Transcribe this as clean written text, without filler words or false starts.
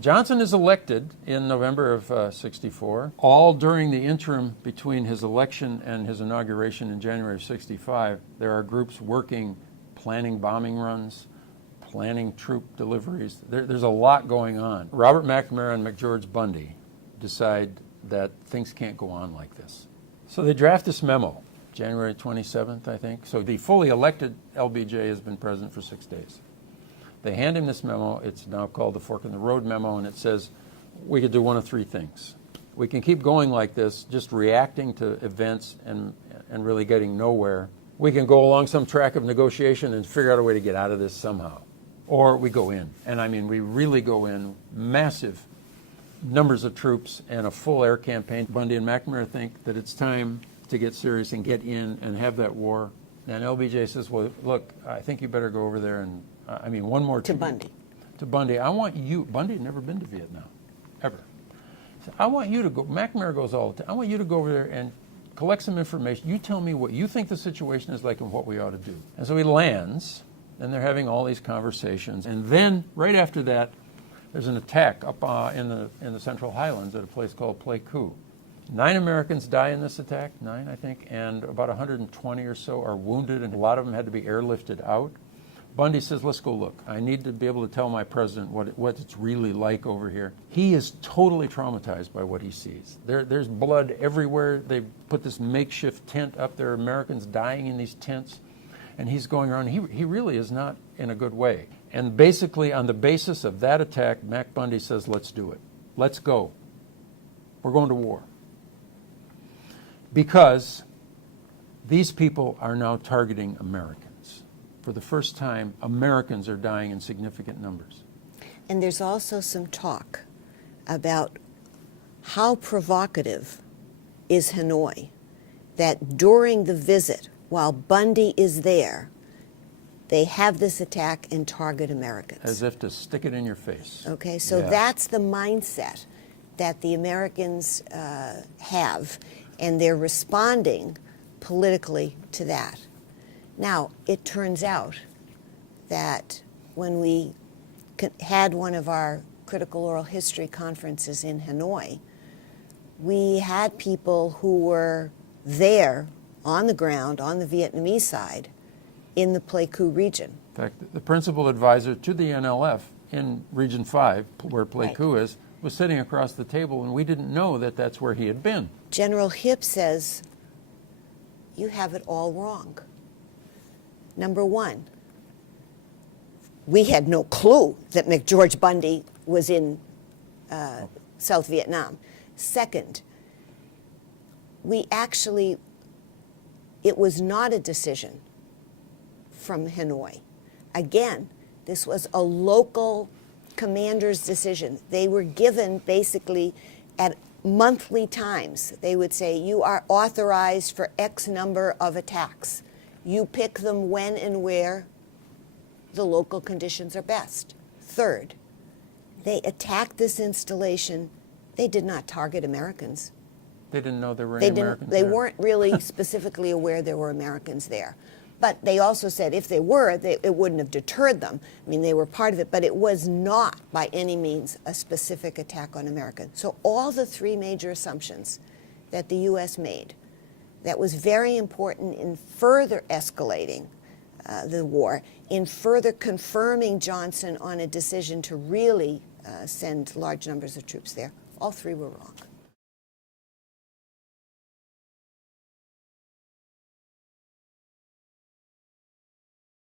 Johnson is elected in November of 64. All during the interim between his election and his inauguration in January of 65, there are groups working, planning bombing runs, planning troop deliveries. There's a lot going on. Robert McNamara and McGeorge Bundy decide that things can't go on like this. So they draft this memo, January 27th, I think. So the fully elected LBJ has been president for 6 days. They hand him this memo. It's now called the Fork in the Road memo, and it says we could do one of three things. We can keep going like this, just reacting to events and really getting nowhere. We can go along some track of negotiation and figure out a way to get out of this somehow. Or we go in. And I mean, we really go in, massive numbers of troops and a full air campaign. Bundy and McNamara think that it's time to get serious and get in and have that war. And LBJ says, well, look, I think you better go over there and one more to Bundy. To Bundy. I want you. Bundy had never been to Vietnam, ever. So I want you to go. McNamara goes all the time. I want you to go over there and collect some information. You tell me what you think the situation is like and what we ought to do. And so he lands, and they're having all these conversations. And then, right after that, there's an attack up in the Central Highlands at a place called Pleiku. 9 Americans die in this attack, 9, I think, and about 120 or so are wounded, and a lot of them had to be airlifted out. Bundy says, let's go look. I need to be able to tell my president what it's really like over here. He is totally traumatized by what he sees. There's blood everywhere. They put this makeshift tent up there, Americans dying in these tents, and he's going around. He really is not in a good way. And basically, on the basis of that attack, Mac Bundy says, let's do it. Let's go. We're going to war. Because these people are now targeting Americans. For the first time, Americans are dying in significant numbers. And there's also some talk about how provocative is Hanoi, that during the visit, while Bundy is there, they have this attack and target Americans. As if to stick it in your face. Okay, so that's the mindset that the Americans have, and they're responding politically to that. Now, it turns out that when we had one of our critical oral history conferences in Hanoi, we had people who were there on the ground, on the Vietnamese side, in the Pleiku region. In fact, the principal advisor to the NLF in Region 5, where Pleiku is, was sitting across the table, and we didn't know that that's where he had been. General Hipp says, you have it all wrong. Number one, we had no clue that McGeorge Bundy was in South Vietnam. Second, it was not a decision from Hanoi. Again, this was a local commander's decision. They were given basically at monthly times. They would say, you are authorized for X number of attacks. You pick them when and where the local conditions are best. Third, they attacked this installation. They did not target Americans. They didn't know there were any Americans there? They there? weren't really specifically aware there were Americans there. But they also said if they were, it wouldn't have deterred them. I mean, they were part of it, but it was not by any means a specific attack on Americans. So all the 3 major assumptions that the U.S. made that was very important in further escalating the war, in further confirming Johnson on a decision to really send large numbers of troops there, all 3 were wrong.